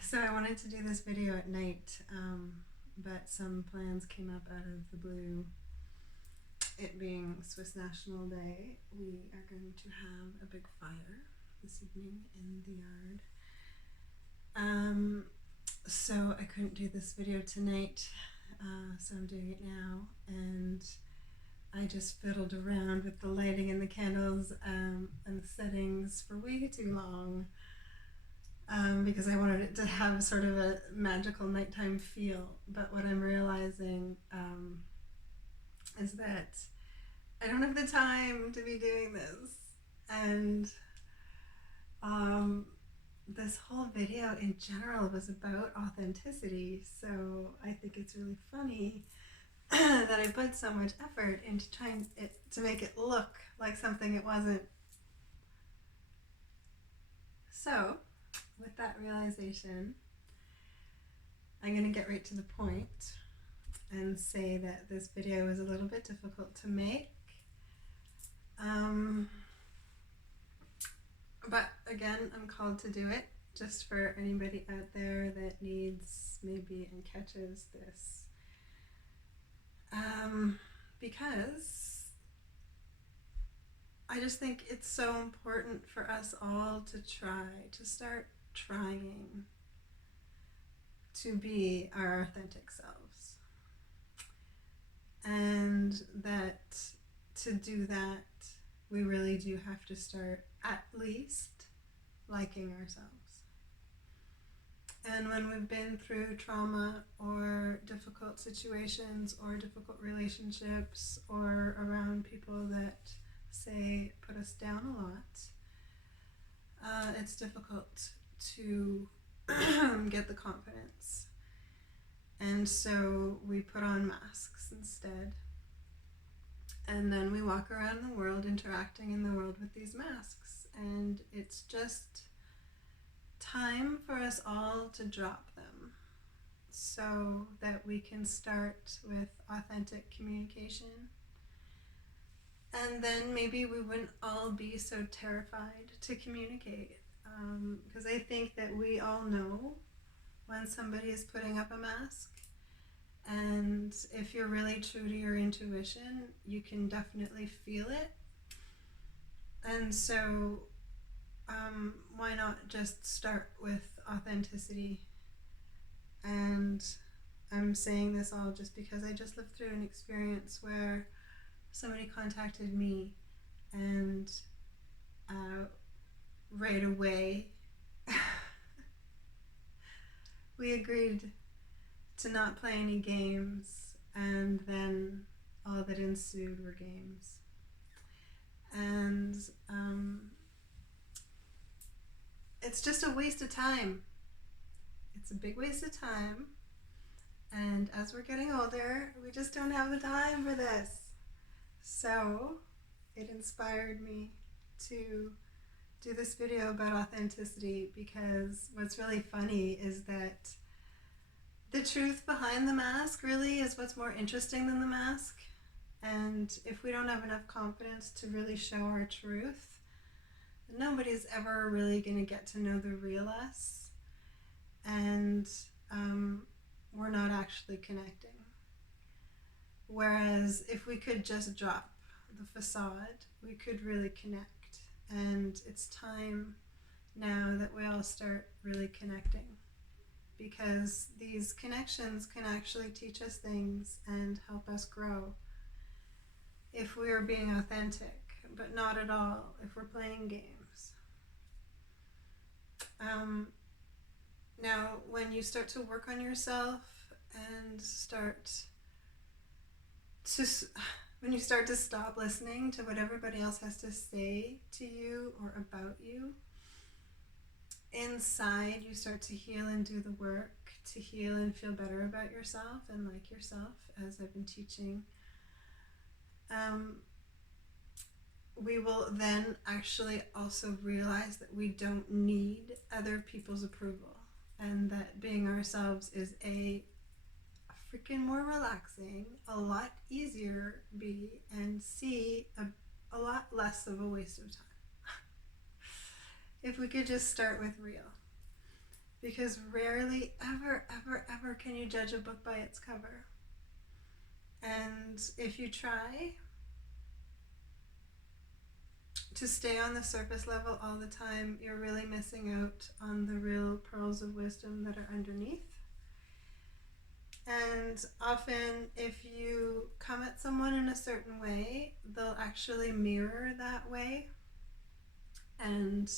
So I wanted to do this video at night, but some plans came up out of the blue. It being Swiss National Day, we are going to have a big fire this evening in the yard. So I couldn't do this video tonight, so I'm doing it now, and I just fiddled around with the lighting and the candles and the settings for way too long. Because I wanted it to have sort of a magical nighttime feel. But what I'm realizing is that I don't have the time to be doing this. And this whole video in general was about authenticity. So I think it's really funny that I put so much effort into trying to make it look like something it wasn't. So, with that realization, I'm going to get right to the point and say that this video is a little bit difficult to make. But again, I'm called to do it just for anybody out there that needs maybe and catches this. Because I just think it's so important for us all to start trying to be our authentic selves. And that to do that, we really do have to start at least liking ourselves. And when we've been through trauma or difficult situations or difficult relationships or around people that say put us down a lot, it's difficult to get the confidence. And so we put on masks instead. And then we walk around the world interacting in the world with these masks. And it's just time for us all to drop them so that we can start with authentic communication. And then maybe we wouldn't all be so terrified to communicate. Because I think that we all know when somebody is putting up a mask. And if you're really true to your intuition, you can definitely feel it. And so why not just start with authenticity? And I'm saying this all just because I just lived through an experience where somebody contacted me and right away we agreed to not play any games, and then all that ensued were games. And it's just a waste of time. It's a big waste of time. And as we're getting older, we just don't have the time for this. So it inspired me to do this video about authenticity, because what's really funny is that the truth behind the mask really is what's more interesting than the mask. And if we don't have enough confidence to really show our truth, nobody's ever really going to get to know the real us. And we're not actually connecting. Whereas if we could just drop the facade, we could really connect. And it's time now that we all start really connecting, because these connections can actually teach us things and help us grow if we are being authentic, but not at all if we're playing games. Now, when you start to work on yourself and when you start to stop listening to what everybody else has to say to you or about you, inside you start to heal and do the work to heal and feel better about yourself and like yourself, as I've been teaching. We will then actually also realize that we don't need other people's approval, and that being ourselves is a freaking more relaxing, a lot easier B, and C, a lot less of a waste of time. If we could just start with real. because rarely, ever, ever, ever can you judge a book by its cover. And if you try to stay on the surface level all the time, you're really missing out on the real pearls of wisdom that are underneath. And often, if you come at someone in a certain way, they'll actually mirror that way. And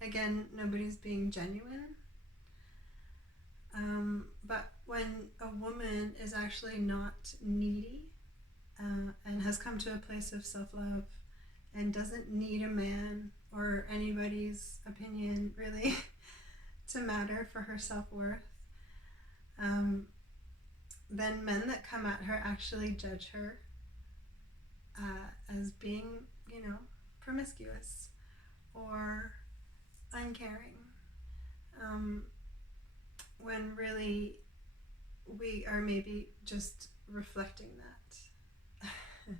again, nobody's being genuine. But when a woman is actually not needy and has come to a place of self-love and doesn't need a man or anybody's opinion really to matter for her self-worth, then men that come at her actually judge her as being, promiscuous or uncaring, when really we are maybe just reflecting that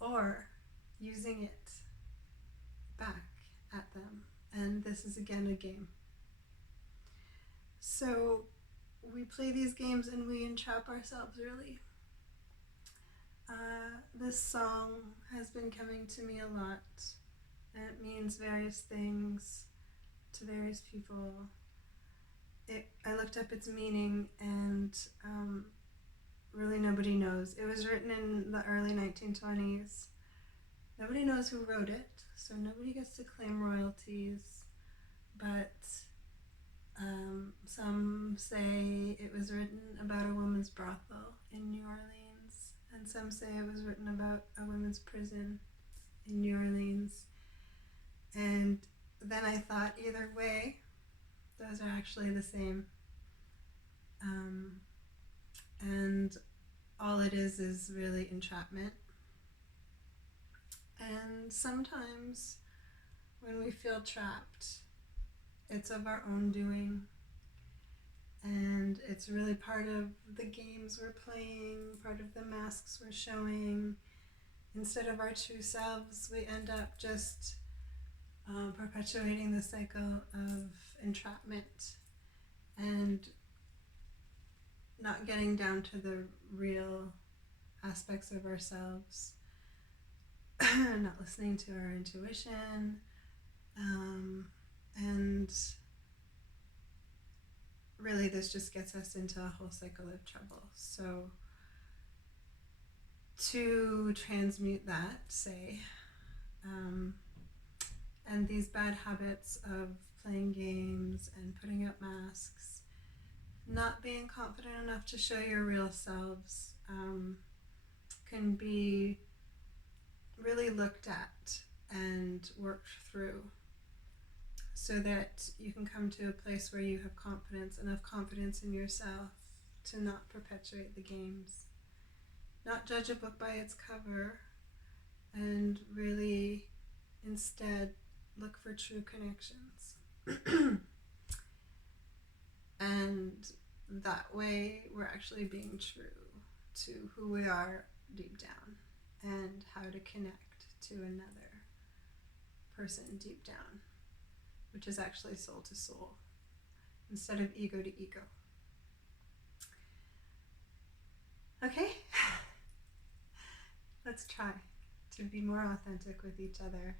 or using it back at them. And this is again a game. So we play these games and we entrap ourselves, really. This song has been coming to me a lot, and it means various things to various people. I looked up its meaning, and really nobody knows. It was written in the early 1920s. Nobody knows who wrote it, so nobody gets to claim royalties, but some say it was written about a woman's brothel in New Orleans, and some say it was written about a women's prison in New Orleans. And then I thought, either way, those are actually the same. And all it is really entrapment. And sometimes when we feel trapped, it's of our own doing. And it's really part of the games we're playing, part of the masks we're showing. Instead of our true selves, we end up just perpetuating the cycle of entrapment and not getting down to the real aspects of ourselves, not listening to our intuition, and really this just gets us into a whole cycle of trouble. So to transmute that, say, and these bad habits of playing games and putting up masks, not being confident enough to show your real selves, can be really looked at and worked through so that you can come to a place where you have confidence, enough confidence in yourself to not perpetuate the games, not judge a book by its cover, and really instead look for true connections. And that way we're actually being true to who we are deep down and how to connect to another person deep down, which is actually soul to soul instead of ego to ego. Okay? Let's try to be more authentic with each other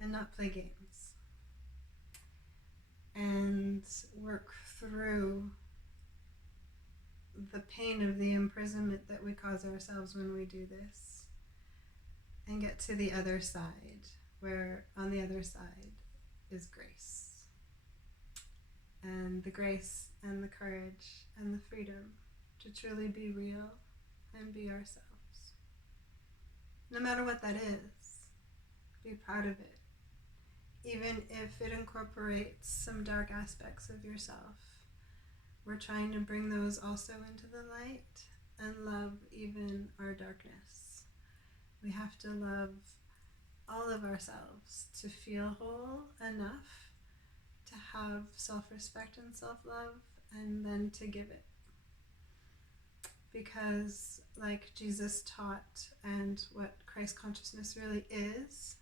and not play games, and work through the pain of the imprisonment that we cause ourselves when we do this, and get to the other side, where on the other side is grace, and the grace and the courage and the freedom to truly be real and be ourselves. No matter what that is, be proud of it. Even if it incorporates some dark aspects of yourself, we're trying to bring those also into the light and love even our darkness. We have to love all of ourselves to feel whole enough to have self-respect and self-love, and then to give it. Because like Jesus taught, and what Christ consciousness really is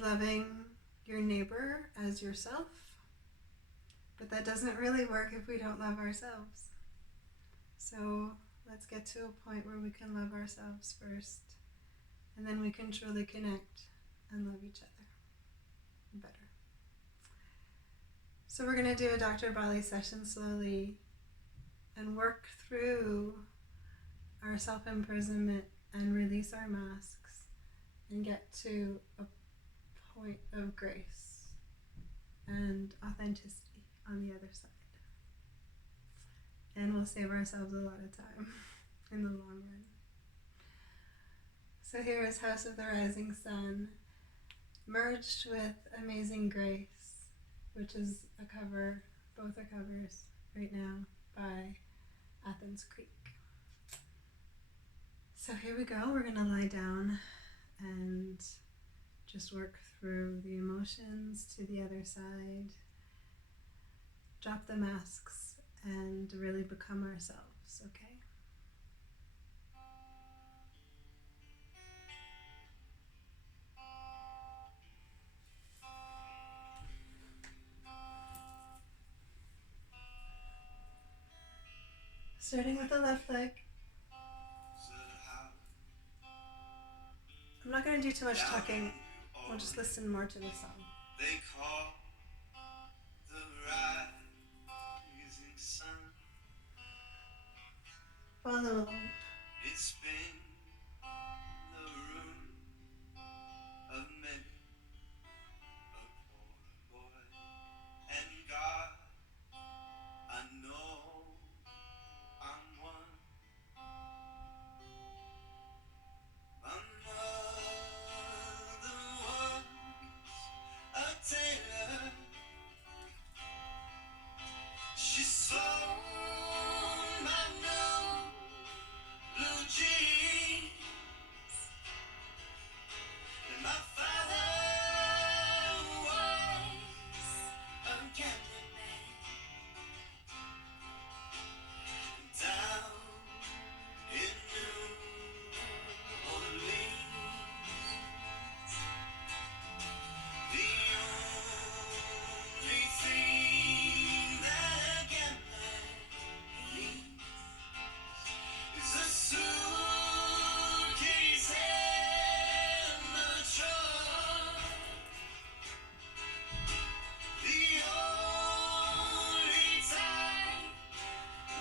loving your neighbor as yourself, but that doesn't really work if we don't love ourselves. So let's get to a point where we can love ourselves first, and then we can truly connect and love each other better. So we're going to do a Dr. Bali session slowly and work through our self-imprisonment and release our masks and get to a point of grace and authenticity on the other side. And we'll save ourselves a lot of time in the long run. So here is House of the Rising Sun, merged with Amazing Grace, which is a cover, both are covers right now by Athens Creek. So here we go. We're going to lie down and just work through the emotions to the other side. Drop the masks and really become ourselves, okay? Starting with the left leg. I'm not going to do too much talking. We'll just listen more to the song. They call the rising sun. Follow along. It's been the room of many a poor boy. And God, I know I'm one. My mother was a tailor. She sold my new blue jeans. And my father was a gambling man. Down in New Orleans, the only thing that a gambler needs is a suitcase and a trunk. The only time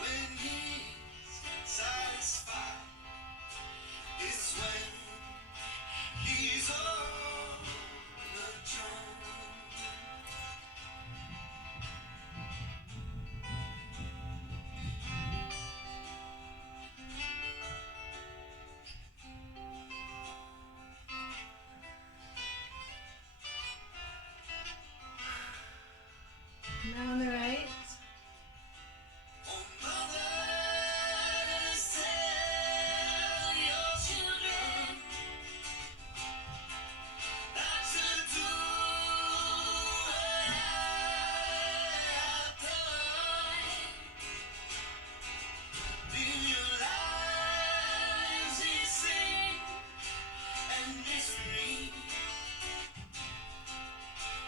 when he's satisfied is when he's on the drum. Now on the right. Oh, mothers, tell your children not to do what I've done. In your lives is sin and misery.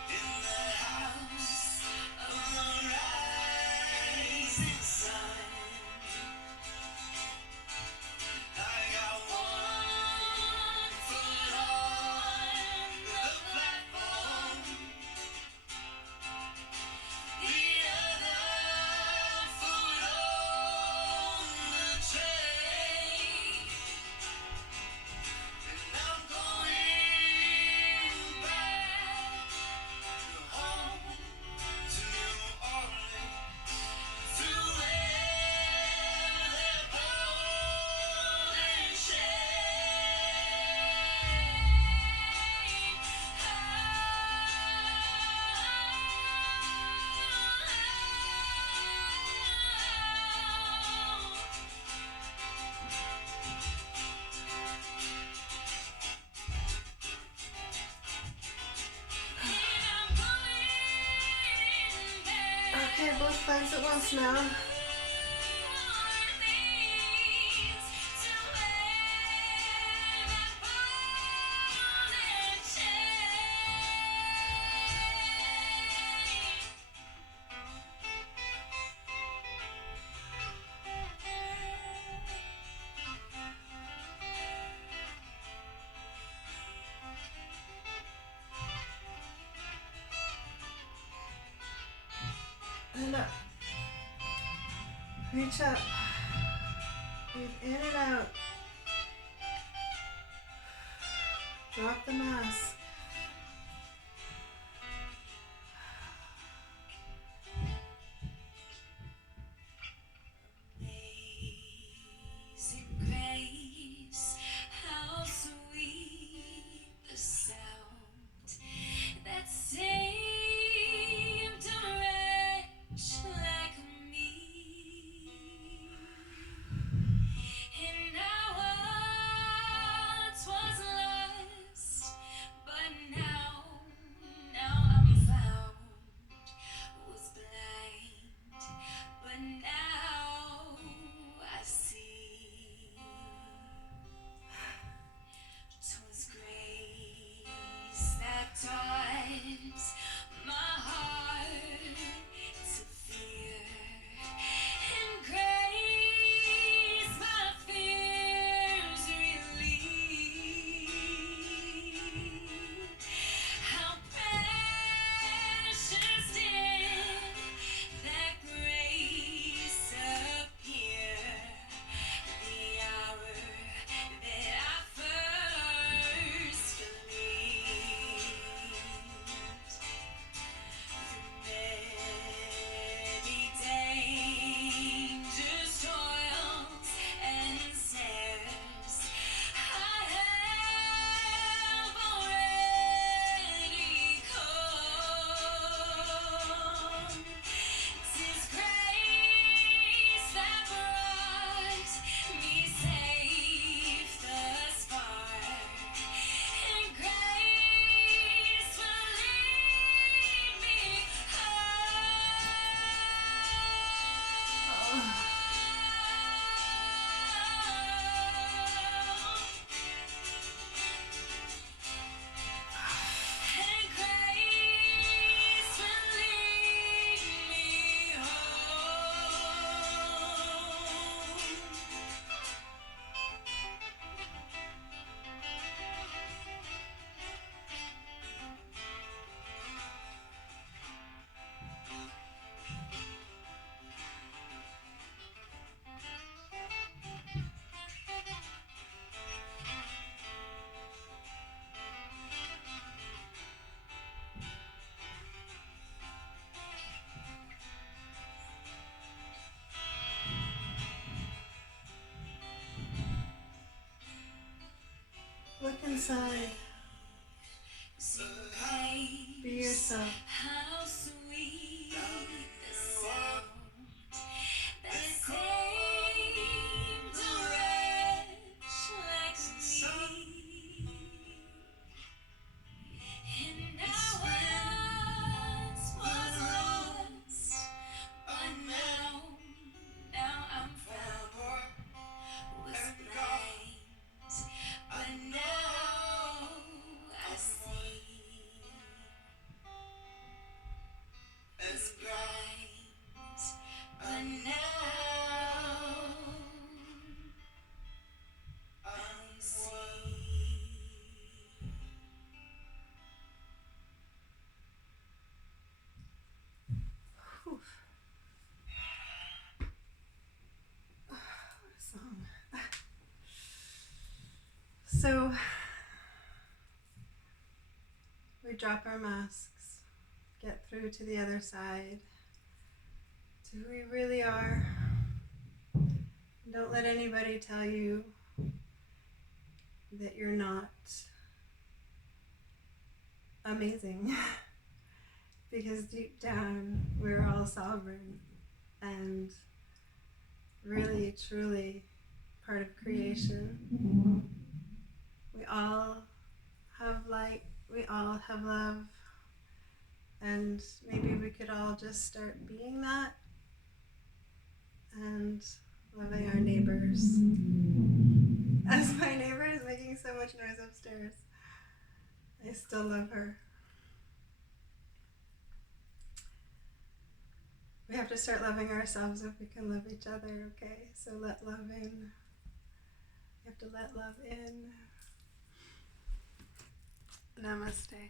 In the house of the rising sun, I got one foot on the platform, the other foot on the train, and I'm going back home to New Orleans, to where they're born and Okay, both legs at once now. Reach up. Breathe in and out. Drop the mask. Amazing grace, how sweet the sound that saved a wretch like me. And I once was lost, but now I'm found. Was blind, but now I see. 'Twas grace that taught my heart to fear, and grace my fears relieved. How precious did that grace appear the hour that I first believed. Many dangers, toils, and snares I have already come. 'Tis grace that brought me safe thus far, and grace will lead me home. And grace will lead me home. Look inside. Sing praise, Be yourself. how sweet the sound that saved a wretch like me. And I once was lost, but now I'm found. Was blind, but now I see. Was blind, but now I see. Whew. What a song. So we drop our masks, get through to the other side, to who we really are. Don't let anybody tell you that you're not amazing. Because deep down, we're all sovereign and really, truly part of creation. We all have light, we all have love, and maybe we could all just start being that and loving our neighbors. As my neighbor is making so much noise upstairs, I still love her. We have to start loving ourselves if we can love each other, okay? So let love in. You have to let love in. Namaste.